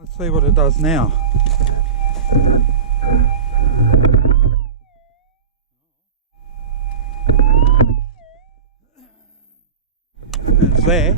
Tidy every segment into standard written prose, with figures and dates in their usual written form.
Let's see what it does now. It's there.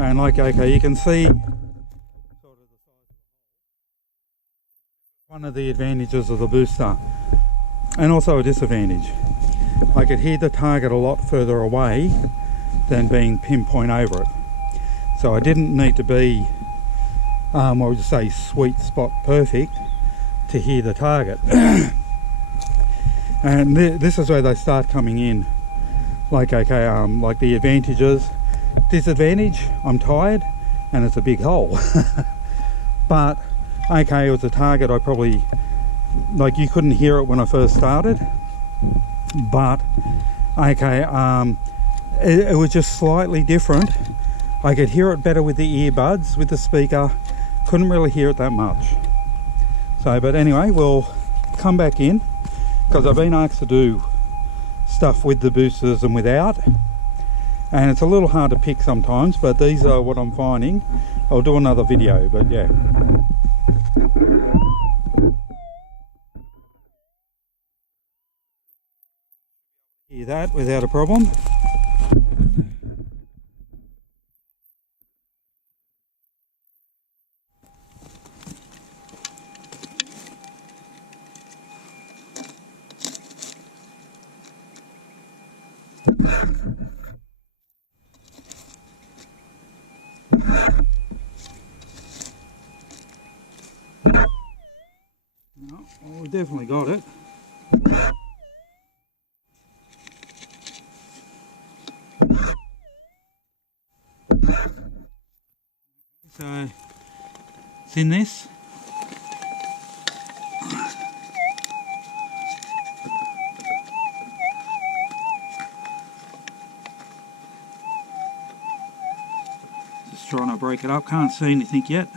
And like, okay, you can see sort of the size of the hole. One of the advantages of the booster, and also a disadvantage. I could hear the target a lot further away than being pinpoint over it. So I didn't need to be, I would say, sweet spot perfect to hear the target. And this is where they start coming in. Like, okay, like the advantages. Disadvantage, I'm tired and it's a big hole. But okay, it was a target I probably, like, you couldn't hear it when I first started, but okay, it was just slightly different. I could hear it better with the earbuds, with the speaker, couldn't really hear it that much. So, but anyway, we'll come back in because I've been asked to do stuff with the boosters and without. And it's a little hard to pick sometimes, but these are what I'm finding. I'll do another video, but yeah. Hear that without a problem. No, well, we definitely got it. So it's in this. Just trying to break it up, can't see anything yet.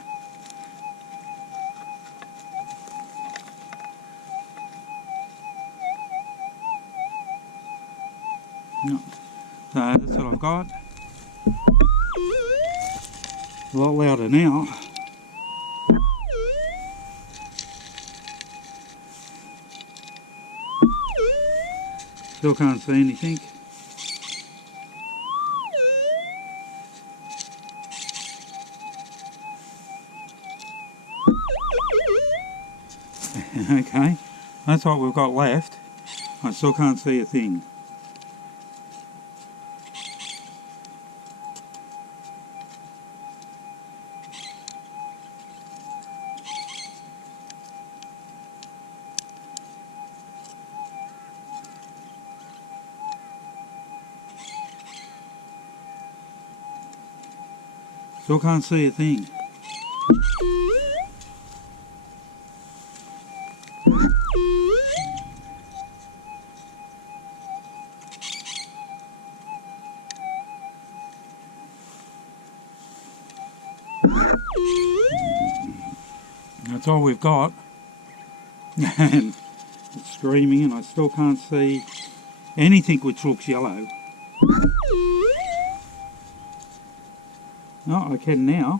No. So that's what I've got. A lot louder now. Still can't see anything. Okay, that's what we've got left. I still can't see a thing. Still can't see a thing. That's all we've got. And it's screaming and I still can't see anything which looks yellow. Oh, I can now.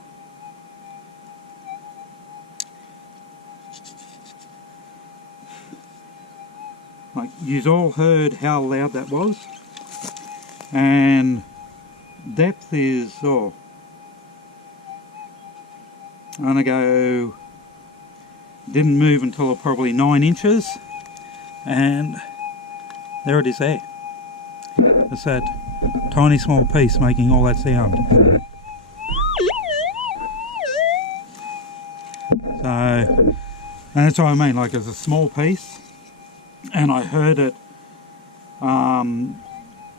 Like, you've all heard how loud that was. And depth is, oh, I'm gonna go, didn't move until probably 9 inches. And there it is there. It's that tiny small piece making all that sound. So that's what I mean, like it's a small piece and I heard it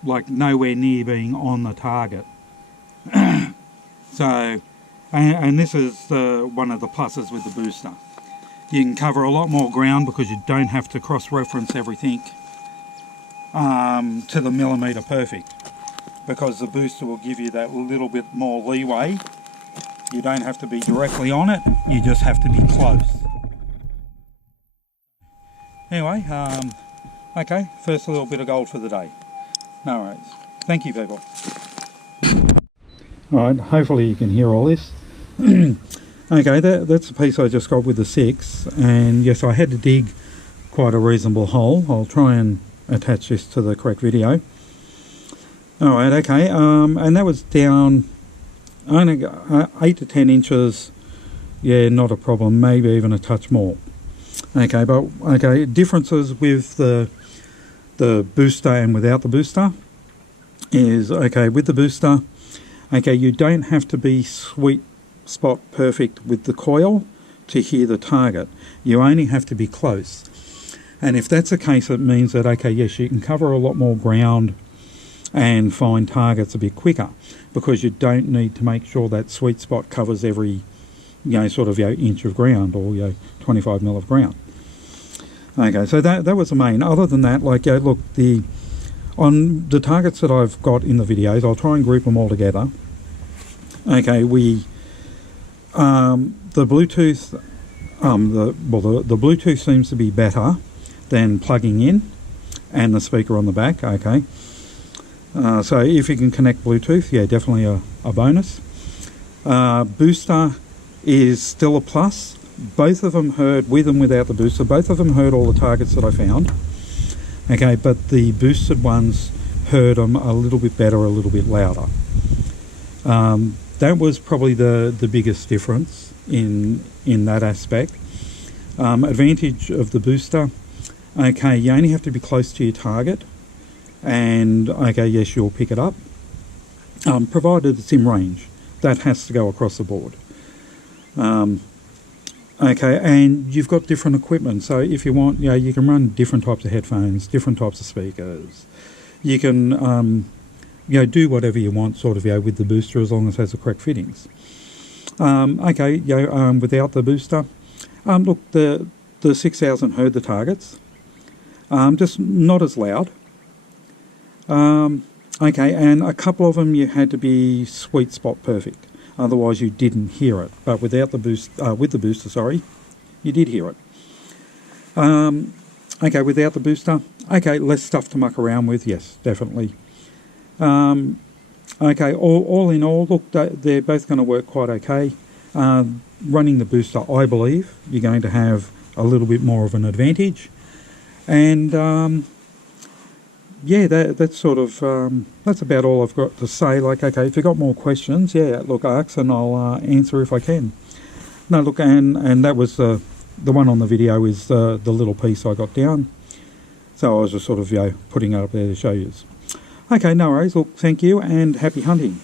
like nowhere near being on the target. So, and this is one of the pluses with the booster. You can cover a lot more ground because you don't have to cross-reference everything to the millimetre perfect, because the booster will give you that little bit more leeway. You don't have to be directly on it, you just have to be close. Anyway, okay, first little bit of gold for the day. No worries. Thank you, people. Alright, hopefully you can hear all this. Okay, that's the piece I just got with the 6, and yes, I had to dig quite a reasonable hole. I'll try and attach this to the correct video. Alright, okay, and that was down only 8 to 10 inches. Yeah, not a problem, maybe even a touch more. Okay, but okay, differences with the booster and without the booster is, okay, with the booster, okay, you don't have to be sweet spot perfect with the coil to hear the target. You only have to be close. And if that's the case, it means that, okay, yes, you can cover a lot more ground and find targets a bit quicker, because you don't need to make sure that sweet spot covers every, sort of, inch of ground, or, 25 mil of ground. Okay, so that was the main. Other than that, like, look, on the targets that I've got in the videos, I'll try and group them all together. Okay, the Bluetooth, the Bluetooth seems to be better than plugging in, and the speaker on the back. Okay, so if you can connect Bluetooth, yeah, definitely a bonus. Booster is still a plus. Both of them heard, with and without the booster, both of them heard all the targets that I found. Okay, but the boosted ones heard them a little bit better, a little bit louder. That was probably the biggest difference in that aspect. Advantage of the booster, okay, you only have to be close to your target, and okay, yes, you'll pick it up, provided it's in range. That has to go across the board. Okay, and you've got different equipment, so if you want, you can run different types of headphones, different types of speakers. You can, do whatever you want, sort of, with the booster, as long as it has the correct fittings. Okay, without the booster, look, the 6000 heard the targets, just not as loud. Okay, and a couple of them you had to be sweet spot perfect. Otherwise you didn't hear it, but without the with the booster, sorry, you did hear it. Okay, without the booster, okay, less stuff to muck around with, yes, definitely. Okay, all in all, look, they're both going to work quite okay. Running the booster, I believe you're going to have a little bit more of an advantage, and yeah, that's sort of, that's about all I've got to say. Like, okay, if you've got more questions, yeah, look, ask and I'll answer if I can. No, look, and that was the one on the video is the little piece I got down. So I was just sort of, putting it up there to show you. Okay, no worries. Look, thank you and happy hunting.